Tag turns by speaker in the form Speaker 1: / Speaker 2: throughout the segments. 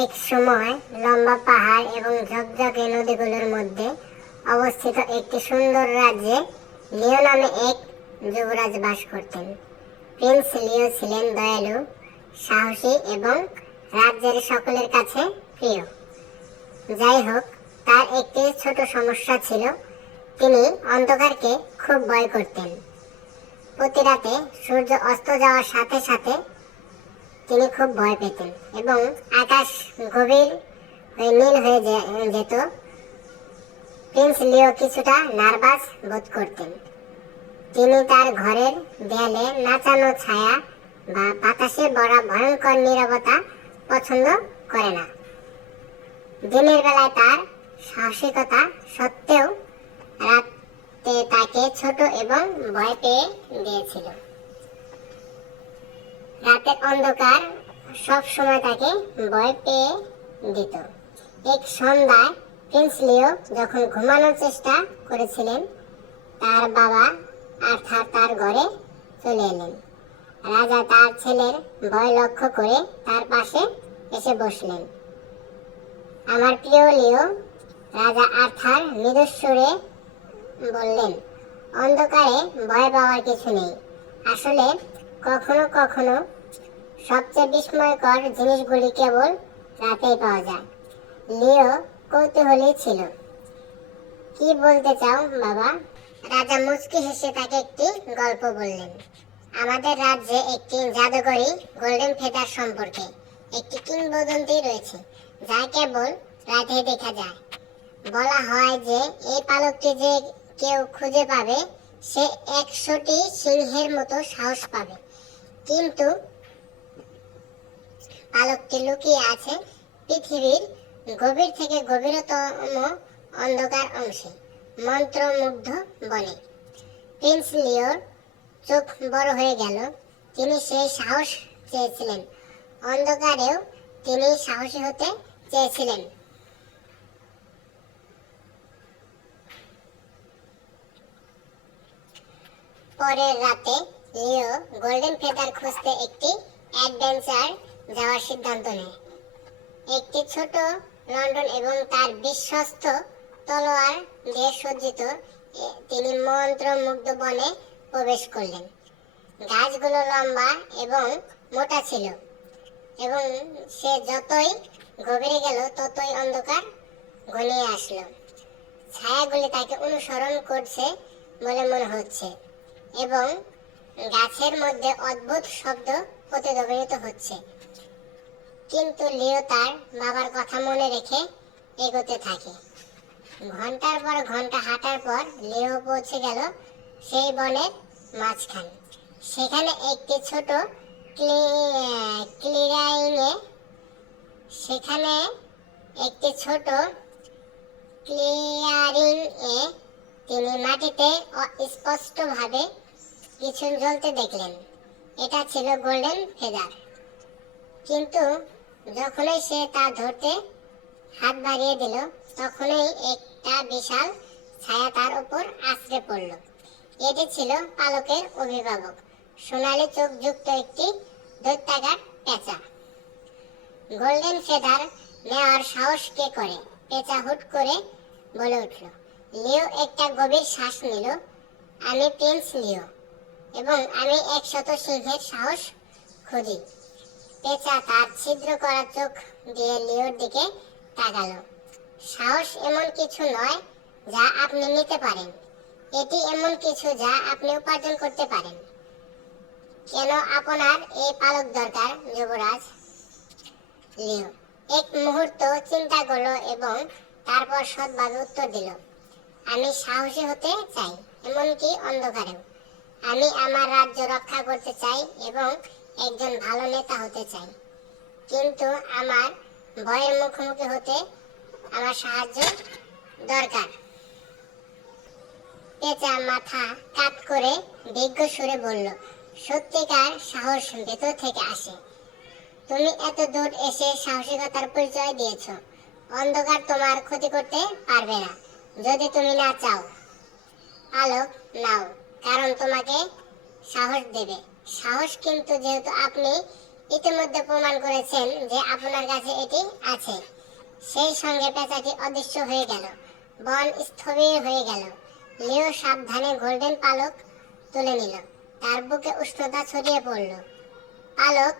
Speaker 1: এক সময় লম্বা পাহাড় এবং ঝকঝকে নদীগুলোর মধ্যে অবস্থিত একটি সুন্দর রাজ্যে লিও নামে এক যুবরাজ বাস করতেন। প্রিন্স লিও ছিলেন দয়ালু, সাহসী এবং রাজ্যের সকলের কাছে প্রিয়। যাই হোক, তার একটি ছোট সমস্যা ছিল, তিনি অন্ধকারকে খুব ভয় করতেন। প্রতি রাতে সূর্য অস্ত যাওয়ার সাথে সাথে তিনি খুব ভয় পেতেন এবং আকাশ গভীর নীল হয়ে যেত। প্রিন্স লিও কিছুটা নার্ভাস বোধ করতেন। তিনি তার ঘরের দেয়ালে নাচানো ছায়া বা বাতাসে ভরা ভয়ঙ্কর নীরবতা পছন্দ করে না। দিনের বেলায় তার সাহসিকতা সত্ত্বেও রাতে তাকে ছোট এবং ভয় পেয়ে দিয়েছিল। রাতের অন্ধকার সব সময় তাকে ভয় পেয়ে দিত। এক সন্ধ্যায় প্রিন্স লিও যখন ঘুমানোর চেষ্টা করেছিলেন, তার বাবা আর্থার তার ঘরে চলে এলেন। রাজা তার ছেলের ভয় লক্ষ্য করে তার পাশে এসে বসলেন। আমার প্রিয় লিও, রাজা আর্থার মৃদুস্বরে বললেন, অন্ধকারে ভয় পাওয়ার কিছু নেই। আসলে কখনো কখনো সবচেয়ে বিস্ময়কর জিনিসগুলি কেবল রাতেই পাওয়া যায়। লিও কৌতূহলী ছিল। কি বলতে চাও, বাবা? রাজা মুচকি হেসে তাকে একটি গল্প বললেন। আমাদের রাজ্যে একটি জাদুকরী গোল্ডেন ফেদার সম্পর্কে একটি কিংবদন্তি রয়েছে যা কেবল রাতে দেখা যায়। বলা হয় যে, এই পালকটি যে কেউ খুঁজে পাবে, সে একশোটি সিংহের মতো সাহস পাবে। কিন্তু পালকটি লুকিয়ে আছে পৃথিবীর গভীর থেকে গভীরতম অন্ধকার অংশে, মন্ত্রমুগ্ধ বনে। প্রিন্স লিওর চোখ বড় হয়ে গেল। তিনি সেই সাহস চেয়েছিলেন। অন্ধকারেও তিনি সাহসী হতে চেয়েছিলেন। পরের রাতে লিও গোল্ডেন ফেদার খুঁজতে একটি অ্যাডভেঞ্চার যাওয়ার সিদ্ধান্ত নেয়। একটি ছোট লন্ডন এবং তার বিশ্বস্ত তলোয়ার দিয়ে সজ্জিত তিনি মন্ত্রমুগ্ধ বনে প্রবেশ করলেন। গাছগুলো লম্বা এবং মোটা ছিল এবং সে যতই গভীরে গেল, ততই অন্ধকার ঘনিয়ে আসলো। ছায়াগুলি তাকে অনুসরণ করছে বলে মনে হচ্ছে এবং গাছের মধ্যে অদ্ভুত শব্দ প্রতিধ্বনিত হচ্ছে। কিন্তু লিও তার বাবার কথা মনে রেখে এগোতে থাকে। ঘণ্টার পর ঘণ্টা হাঁটার পর লিও পৌঁছে গেল সেই বনের মাঝখানে। সেখানে একটি ছোট ক্লিয়ারিংয়ে সেখানে একটি ছোট ক্লিয়ারিং এ তিনি মাটিতে স্পষ্টভাবে কিছু জ্বলতে দেখলেন। এটা ছিল গোল্ডেন ফেদার কিন্তু যখনই সে তা ধরতে হাত বাড়িয়ে দিল, তখনই একটা বিশাল ছায়া তার উপর আছড়ে পড়ল। এটি ছিল পালকের অভিভাবক। সোনালী চোখযুক্ত একটি দৈত্যাকার পেঁচা। গোল্ডেন ফেদার নেওয়ার সাহস কে করে? পেঁচা হুট করে বলে উঠল, লিও একটা গভীর শ্বাস নিল। আমি প্রিন্স লিও। এবং আমি একশত সিংহের সাহস খুঁজি। পেঁচা তার ছিদ্র করা চোখ দিয়ে লিওর দিকে তাকালো। সাহস এমন কিছু নয় যা আপনি নিতে পারেন। এটি এমন কিছু যা আপনি উপার্জন করতে পারেন। কেন আপনার এই পালক দরকার, যুবরাজ? লিও এক মুহূর্ত চিন্তা করল এবং তারপর সৎভাবে উত্তর দিল, আমি সাহসী হতে চাই, এমনকি অন্ধকারেও। আমি আমার রাজ্য রক্ষা করতে চাই এবং একজন ভালো নেতা হতে চাই। কিন্তু আমার ভয়ের মুখোমুখি হতে আমার সাহায্য দরকার। পেঁচা মাথা কাত করে বিজ্ঞ সুরে বলল, সত্যিকার সাহস ভেতর থেকে আসে। তুমি এত দূর এসে সাহসিকতার পরিচয় দিয়েছ। অন্ধকার তোমার ক্ষতি করতে পারবে না। যদি তুমি না চাও, আলোক নাও। কারণ তোমাকে সাহস দেবে। সাহস কিন্তু যেহেতু আপনি ইতিমধ্যে প্রমাণ করেছেন যে আপনার কাছে এটি আছে, সেই সঙ্গে পেঁচাটি অদৃশ্য হয়ে গেল, বন স্থবির হয়ে গেল। লিও সাবধানে গোল্ডেন পালক তুলে নিল, তার বুকে উষ্ণতা ছড়িয়ে পড়ল। পালক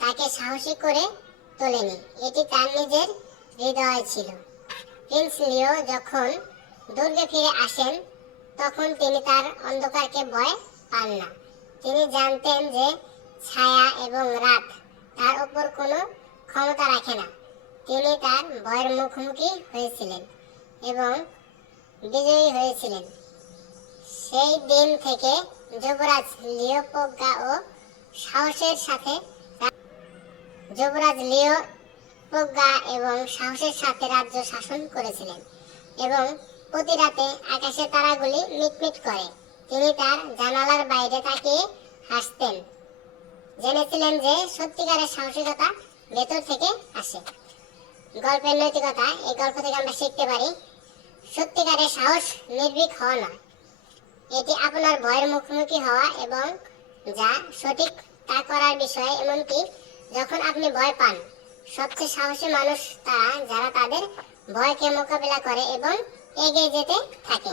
Speaker 1: তাকে সাহসী করে তোলেনি এটি তার নিজের হৃদয় ছিল। প্রিন্স লিও যখন দুর্গে ফিরে আসেন তখন তিনি তার অন্ধকারকে ভয় পান না। তিনি জানতেন যে ছায়া এবং রাত তার উপর কোনো ক্ষমতা রাখে না। তিনি তার ভয়ের মুখোমুখি হয়েছিলেন এবং বিজয়ী হয়েছিলেন। সেই দিন থেকে যুবরাজ লিও প্রজ্ঞা ও সাহসের সাথে যুবরাজ লিও প্রজ্ঞা এবং সাহসের সাথে রাজ্য শাসন করেছিলেন এবং প্রতি রাতে আকাশে তারাগুলি মিটমিট করে। তিনি তার জানালার বাইরে তাকিয়ে হাসতেন। জেনেছিলেন যে সত্যিকারের সাহসিকতা ভেতর থেকে আসে। গল্পের নৈতিকতা এই গল্প থেকে আমরা শিখতে পারি, সত্যিকারের সাহস নির্ভীক হওয়া নয়। এটি আপনার ভয়ের মুখোমুখি হওয়া এবং যা সঠিক তা করার বিষয়ে এমনকি যখন আপনি ভয় পান, সবচেয়ে সাহসী মানুষ তারা যারা তাদের ভয়কে মোকাবিলা করে এবং এগিয়ে যেতে থাকে।